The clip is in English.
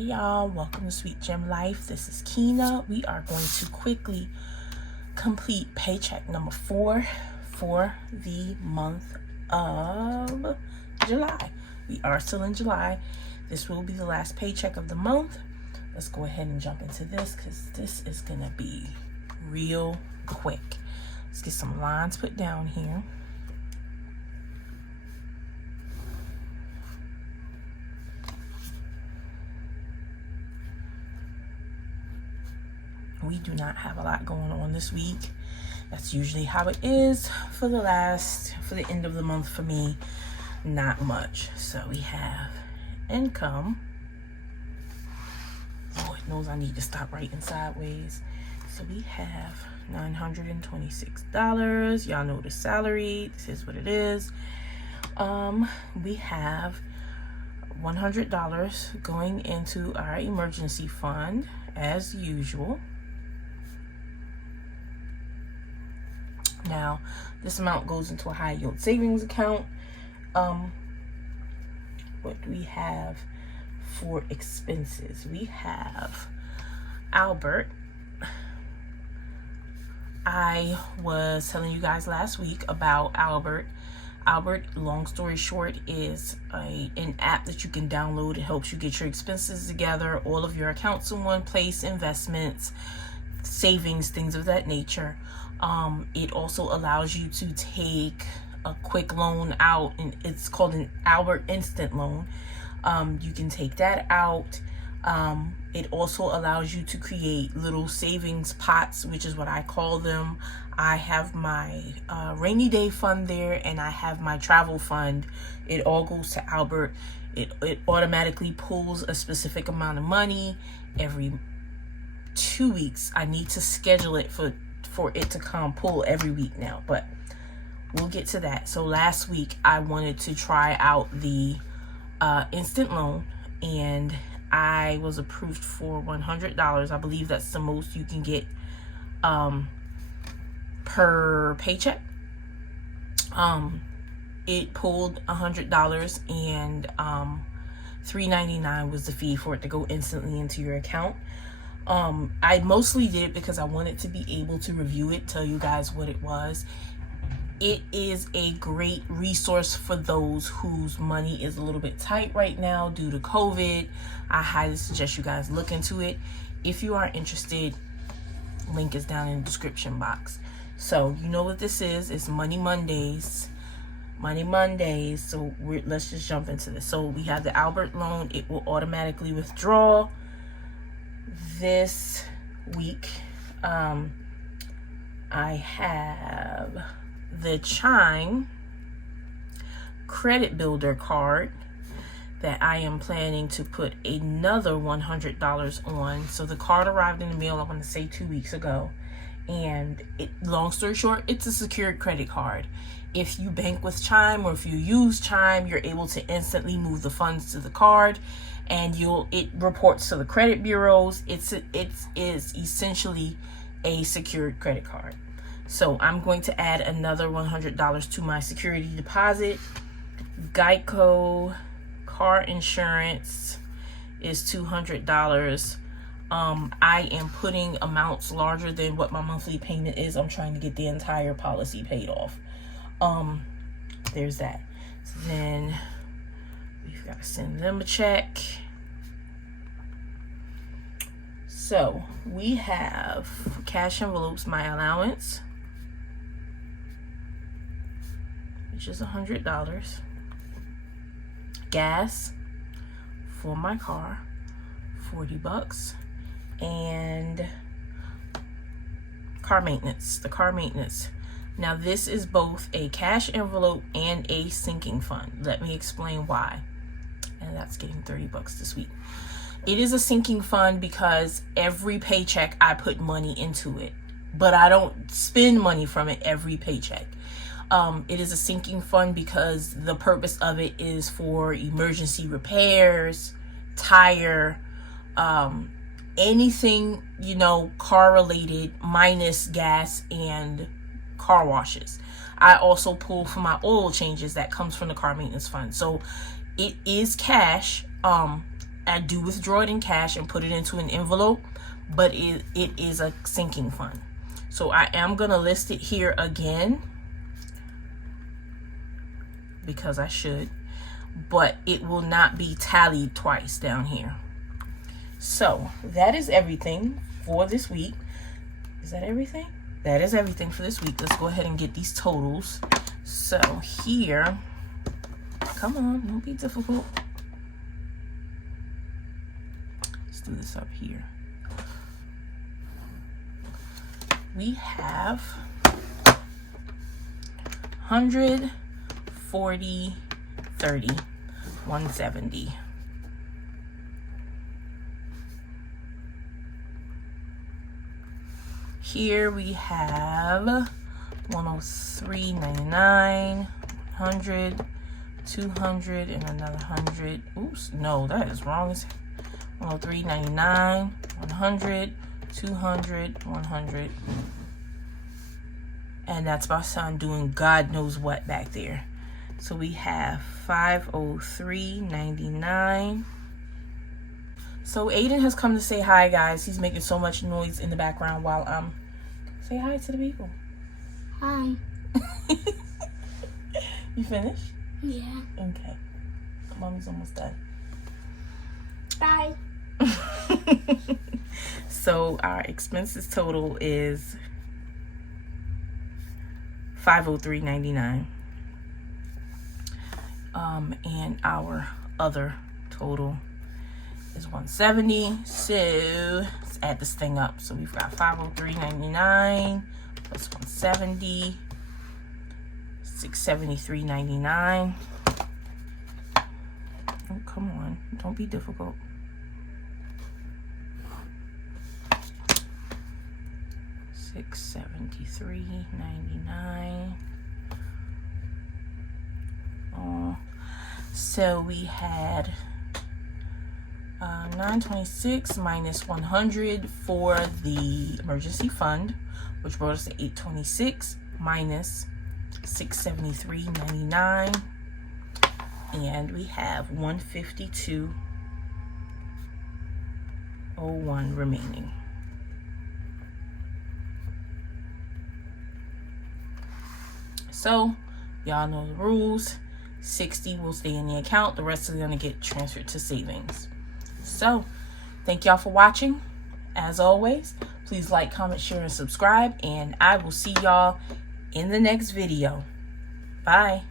Hey y'all, welcome to Sweet Gem Life. This is Keena. We are going to quickly complete paycheck number 4 for the month of July. We are still in July. This will be the last paycheck of the month. Let's go ahead and jump into this because this is going to be real quick. Let's get some lines put down here. We do not have a lot going on this week. That's usually how it is for the end of the month for me. Not much. So we have income. Lord knows I need to stop writing sideways. So we have $926. Y'all know the salary. This is what it is. We have $100 going into our emergency fund as usual. Now, this amount goes into a high yield savings account. What do we have for expenses? We have Albert. I was telling you guys last week about Albert. Albert, long story short, is an app that you can download. It helps you get your expenses together, all of your accounts in one place, investments, savings, things of that nature. It also allows you to take a quick loan out, and it's called an Albert Instant Loan. You can take that out. It also allows you to create little savings pots, which is what I call them. I have my rainy day fund there, and I have my travel fund. It all goes to Albert. It automatically pulls a specific amount of money every 2 weeks. I need to schedule it for it to come pull every week now, but we'll get to that. So last week I wanted to try out the instant loan, and I was approved for $100. I believe that's the most you can get per paycheck. It pulled $100, and $3.99 was the fee for it to go instantly into your account. I mostly did it because I wanted to be able to review it, tell you guys what it was. It is a great resource for those whose money is a little bit tight right now due to COVID. I highly suggest you guys look into it. If you are interested, link is down in the description box. So you know what this is. It's Money Mondays. So let's just jump into this. So we have the Albert loan. It will automatically withdraw. This week, I have the Chime credit builder card that I am planning to put another $100 on. So the card arrived in the mail, I want to say 2 weeks ago. And long story short, it's a secured credit card. If you bank with Chime or if you use Chime, you're able to instantly move the funds to the card, and it reports to the credit bureaus. It is essentially a secured credit card. So I'm going to add another $100 to my security deposit. Geico car insurance is $200. I am putting amounts larger than what my monthly payment is. I'm trying to get the entire policy paid off. There's that. So then we've got to send them a check. So we have cash envelopes, my allowance, which is $100. Gas for my car, $40. And car maintenance, the car maintenance. Now this is both a cash envelope and a sinking fund. Let me explain why. And that's getting $30 this week. It is a sinking fund because every paycheck I put money into it, but I don't spend money from it every paycheck. It is a sinking fund because the purpose of it is for emergency repairs, tire, anything, car related, minus gas and car washes. I also pull for my oil changes that comes from the car maintenance fund. So it is cash. I do withdraw it in cash and put it into an envelope, but it is a sinking fund. So I am going to list it here again because I should, but it will not be tallied twice down here. So that is everything for this week. Is that everything? That is everything for this week. Let's go ahead and get these totals. So here, come on, don't be difficult. Let's do this up here. We have 100, 40, 30, 170. Here we have 103.99, 100, 200, and another 100. Oops, no, that is wrong. It's 103.99, 100, 200, 100. And that's my son doing God knows what back there. So we have 503.99. So Aiden has come to say hi, guys. He's making so much noise in the background while say hi to the people. Hi. You finished? Yeah. Okay. Mommy's almost done. Bye. So our expenses total is $503.99. And our other total is $170. So let's add this thing up. So we've got $503.99 plus $170, $673.99. Oh, come on, don't be difficult. $673.99. Oh, so we had 926 minus 100 for the emergency fund, which brought us to 826 minus 673.99, and we have 152.01 remaining. So y'all know the rules. 60 will stay in the account. The rest is going to get transferred to savings. So thank y'all for watching. As always, please like, comment, share, and subscribe. And I will see y'all in the next video. Bye.